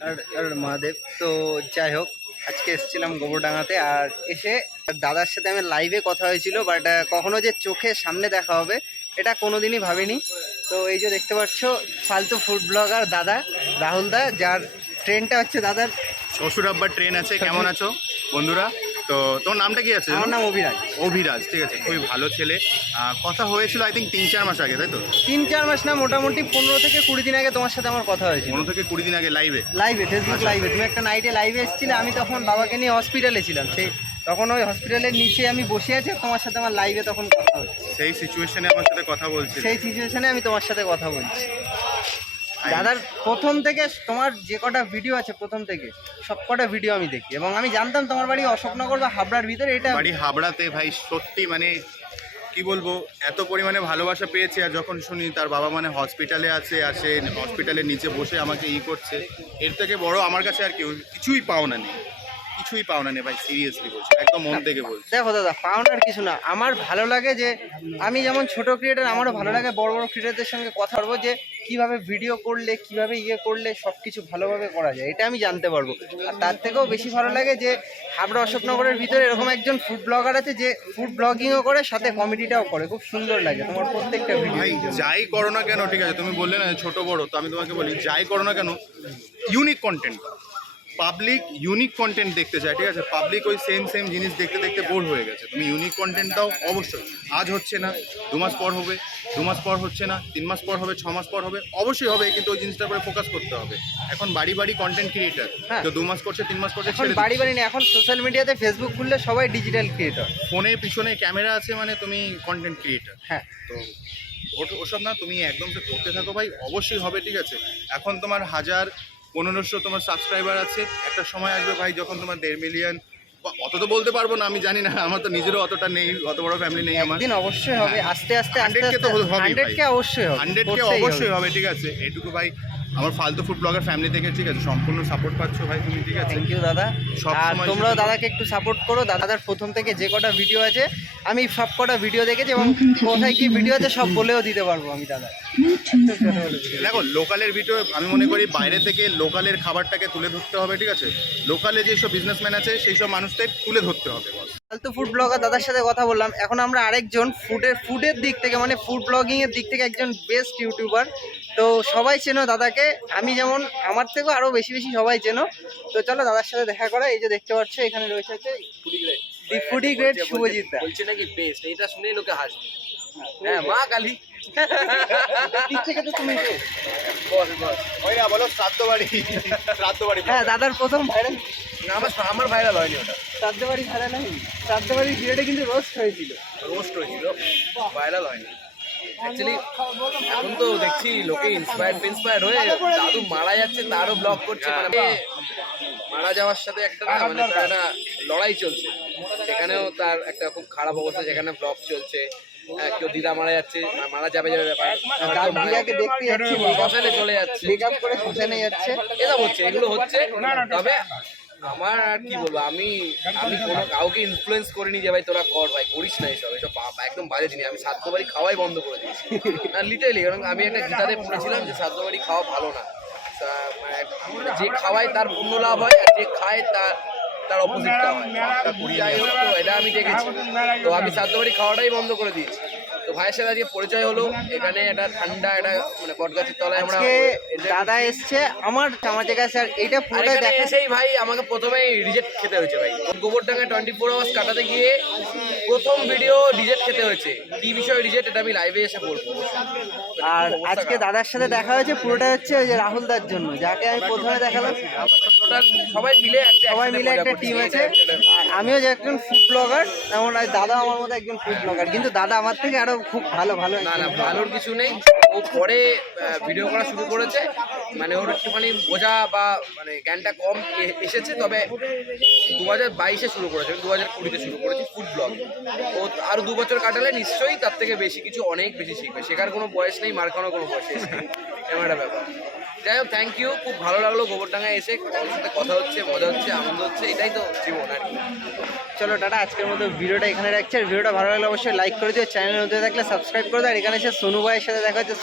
আর আর মহাদেব। তো যাই হোক, আজকে এসেছিলাম গোবরডাঙ্গাতে আর এসে দাদার সাথে আমি লাইভে কথা হয়েছিল বাট কখনো যে চোখের সামনে দেখা হবে, এটা কোনোদিনই ভাবিনি। তো এই যে দেখতে পাচ্ছ, ফালতু ফুড ব্লগার দাদা, রাহুল দা, যার ট্রেনটা হচ্ছে দাদার। শ্বশুর আব্বার ট্রেন আছে, কেমন আছো? বন্ধুরা? তো তোমার নামটা কি আছে আমার নাম অভিরাজ। অভিরাজ ঠিক আছে খুবই ভালো ছেলে। কথা হয়েছিল আই থিঙ্ক তিন চার মাস আগে তাই তো? তিন চার মাস না মোটামুটি পনেরো থেকে কুড়ি দিন আগে তোমার সাথে আমার কথা হয়েছিল। পনেরো থেকে কুড়ি দিন আগে লাইভে লাইভে ফেসবুক লাইভে তুমি একটা নাইটে লাইভে এসেছিলে আমি তখন বাবাকে নিয়ে হসপিটালে ছিলাম। সেই তখন ওই হসপিটালের নিচে আমি বসে আছি তোমার সাথে আমার লাইভে তখন কথা হচ্ছে। সেই সিচুয়েশনে আমার সাথে কথা বলছিল। সেই সিচুয়েশনে আমি তোমার সাথে কথা বলছি। দাদার প্রথম থেকে তোমার যে কটা ভিডিও আছে প্রথম থেকে সব কটা ভিডিও আমি দেখি। এবং আমি জানতাম তোমার বাড়ি অশোকনগর বা হাবড়ার ভিতরে এটা বাড়ি হাবড়াতে ভাই সত্যি মানে কি বলব এত পরিমাণে ভালোবাসা পেয়েছে আর যখন শুনি তার বাবা মানে হসপিটালে আছে আর সে হসপিটালের নিচে বসে আমাকে ই করছে এর থেকে বড় আমার কাছে আর কেউ কিছুই পাওনা নেই। কিছুই পাওনা নেই ভাই সিরিয়াসলি বলছি একদম মন থেকে বলছি। দেখো দাদা পাওনার কিছু না। আমার ভালো লাগে যে আমি যেমন ছোট ক্রিয়েটার আমারও ভালো লাগে বড় বড় ক্রিয়েটারদের সঙ্গে কথা বলব যে কীভাবে ভিডিও করলে কীভাবে ইয়ে করলে সব কিছু ভালোভাবে করা যায় এটা আমি জানতে পারব। আর তার থেকেও বেশি ভালো লাগে যে হাবড়া অশোকনগরের ভিতরে এরকম একজন ফুড ব্লগার আছে যে ফুড ব্লগিংও করে সাথে কমেডিটাও করে। খুব সুন্দর লাগে তোমার প্রত্যেকটা ভাই ভিডিও যাই করো না কেন ঠিক আছে তুমি বললে না ছোট বড় তো আমি তোমাকে বলি যাই করো না কেন unique content public unique content দেখতে চায় ঠিক আছে? পাবলিক ওই সেম সেম জিনিস দেখতে দেখতে বোর হয়ে গেছে। তুমি ইউনিক কন্টেন্ট দাও অবশ্যই। আজ হচ্ছে না দু মাস পর হবে দু মাস পর হচ্ছে না তিন মাস পর হবে ছ মাস পর হবে অবশ্যই হবে কিন্তু ওই জিনিসটার উপরে ফোকাস করতে হবে। এখন বাড়ি বাড়ি কন্টেন্ট ক্রিয়েটার। তো দু মাস করছে তিন মাস করছে এখন বাড়ি বাড়ি নেই এখন সোশ্যাল মিডিয়াতে ফেসবুক খুললে সবাই ডিজিটাল ক্রিয়েটর ফোনে পিছনে ক্যামেরা আছে মানে তুমি কন্টেন্ট ক্রিয়েটার হ্যাঁ। তো ওসব না তুমি একদম করতে থাকো ভাই অবশ্যই হবে ঠিক আছে? এখন তোমার হাজার পনেরোশো তোমার সাবস্ক্রাইবার আছে। একটা সময় আসবে ভাই যখন তোমার দেড় মিলিয়ন অত তো বলতে পারব না আমি জানি না আমার তো নিজেরও অতটা নেই অত বড় ফ্যামিলি নেই আমার। দিন অবশ্যই হবে আস্তে আস্তে হান্ড্রেড কে তো হবে হান্ড্রেড কে অবশ্যই হবে হান্ড্রেড কে অবশ্যই হবে। হবে ঠিক আছে। এটুকু ভাই আমার ফালতু ফুড ব্লগার ফ্যামিলি থেকে ঠিক আছে সম্পূর্ণ সাপোর্ট পাচ্ছ ভাই তুমি ঠিক আছে? থ্যাংক ইউ দাদা। সব আর তোমরাও দাদাকে একটু সাপোর্ট করো। দাদার প্রথম থেকে যে কটা ভিডিও আছে আমি সব কটা ভিডিও দেখেছি এবং কোথায় কি ভিডিও আছে সব বলেও দিতে পারব আমি দাদা। দেখো লোকালের ভিডিও আমি মনে করি বাইরে থেকে লোকালের খাবারটাকে তুলে ধরতে হবে ঠিক আছে? লোকালে যেসব বিজনেসম্যান আছে সেই সব মানুষদের তুলে ধরতে হবে ফালতু ফুড ব্লগার দাদার সাথে কথা বললাম। এখন আমরা আরেকজন ফুডের ফুডের দিক থেকে মানে ফুড ব্লগিংয়ের দিক থেকে একজন বেস্ট ইউটিউবার তো সবাই চেনো দাদাকে। আমি যেমন আমার থেকেও আরও বেশি বেশি সবাই চেনো। তো চলো দাদার সাথে দেখা করা এই যে দেখতে পাচ্ছ এখানে রয়েছে হচ্ছে the foodie grade Subhajit da. বলছে নাকি বেস্ট এটা শুনেই লোকে হাসবে। হ্যাঁ মা কালী। হ্যাঁ দাদার প্রথম ভাইরাল না আমার আমার ভাইরাল হয়নি ওটা। শ্রাদ্ধ বাড়ি ভাইরাল হয়নি। শ্রাদ্ধ বাড়ির ভিডিওটা কিন্তু রোস্ট হয়েছিল। রোস্ট হয়েছিল। ভাইরাল হয়নি। অ্যাকচুয়ালি এখন তো দেখছি লোকে ইন্সপায়ার্ড ইন্সপায়ার্ড হয়ে দাদু মারা যাচ্ছে তারও ব্লগ করছে। মানে মারা যাওয়ার সাথে একটা না মানে তার একটা লড়াই চলছে। সেখানেও তার একটা খুব খারাপ অবস্থা যেখানে ব্লগ চলছে। হ্যাঁ, কেউ দিদা মারা যাচ্ছে মারা যাবে যাবে ব্যাপার। চলে যাচ্ছে। এসব হচ্ছে এগুলো হচ্ছে। তবে আমার আর কি বলব আমি আমি কোনো কাউকে ইনফ্লুয়েন্স করিনি যে ভাই তোরা কর ভাই করিস না এসব এসব বা- বা- একদম বাজে জিনিস। আমি সাধ্য বাড়ি খাওয়াই বন্ধ করে দিয়েছি। আর লিটারালি কারণ আমি একটা গীতাতে পড়েছিলাম যে সাধ্য বাড়ি খাওয়া ভালো না। মানে যে খাওয়ায় তার পূর্ণ লাভ হয় আর যে খায় তার তার অপোজিটটা হয়। এটা আমি দেখেছি। তো আমি সাধ্য বাড়ি খাওয়াটাই বন্ধ করে দিয়েছি। তো ভাইয়ের সাথে আজকে পরিচয় হলো। এখানে একটা ঠান্ডা একটা মানে বটগাছের তলায় আমরা দাদা এসছে আমার আমাদের কাছে আর এইটা আর পুরোটা এখানে দেখা এসেই ভাই আমাকে প্রথমেই রিজেক্ট খেতে হয়েছে ভাই। গোবরডাঙ্গা টোয়েন্টি ফোর আওয়ার্স কাটাতে গিয়ে প্রথম ভিডিও রিজেক্ট খেতে হয়েছে। কি বিষয়ে রিজেক্ট এটা আমি লাইভে এসে বলব। আর আজকে দাদার সাথে দেখা হয়েছে পুরোটা হচ্ছে ওই যে রাহুল দার জন্য যাকে আমি প্রথমে দেখালাম। সবাই মিলে একটা সবাই মিলে একটা টিম আছে। এটা আমিও যে একজন ফুড ব্লগার আর দাদা আমার মতো একজন ফুড ব্লগার কিন্তু দাদা আমার থেকে আরও খুব ভালো ভালো না না ভালোর কিছু নেই। ও পরে ভিডিও করা শুরু করেছে। মানে ওর একটুখানি বোঝা বা মানে জ্ঞানটা কম এসেছে তবে দু হাজার বাইশে শুরু করেছে দু হাজার কুড়িতে শুরু করেছি ফুড ব্লগ ও আরও দু বছর কাটালে নিশ্চয়ই তার থেকে বেশি কিছু অনেক বেশি শিখবে। শেখার কোনো বয়স নেই মার খাওয়ানোর কোনো বয়স নেই। এমন একটা ব্যাপার। যাই হোক থ্যাংক ইউ খুব ভালো লাগল গোবরডাঙ্গায় এসে সাথে কথা হচ্ছে, মজা হচ্ছে, আনন্দ হচ্ছে, এটাই তো জীবন আর কি। চলো টাটা, আজকের মতো ভিডিওটা এখানে রাখছি, আর ভিডিওটা ভালো লাগলে অবশ্যই লাইক করে দিও চ্যানেল মধ্যে থাকলে সাবস্ক্রাইব করে দাও, আর এখানে এসে সোনু ভাইয়ের সাথে দেখা হচ্ছে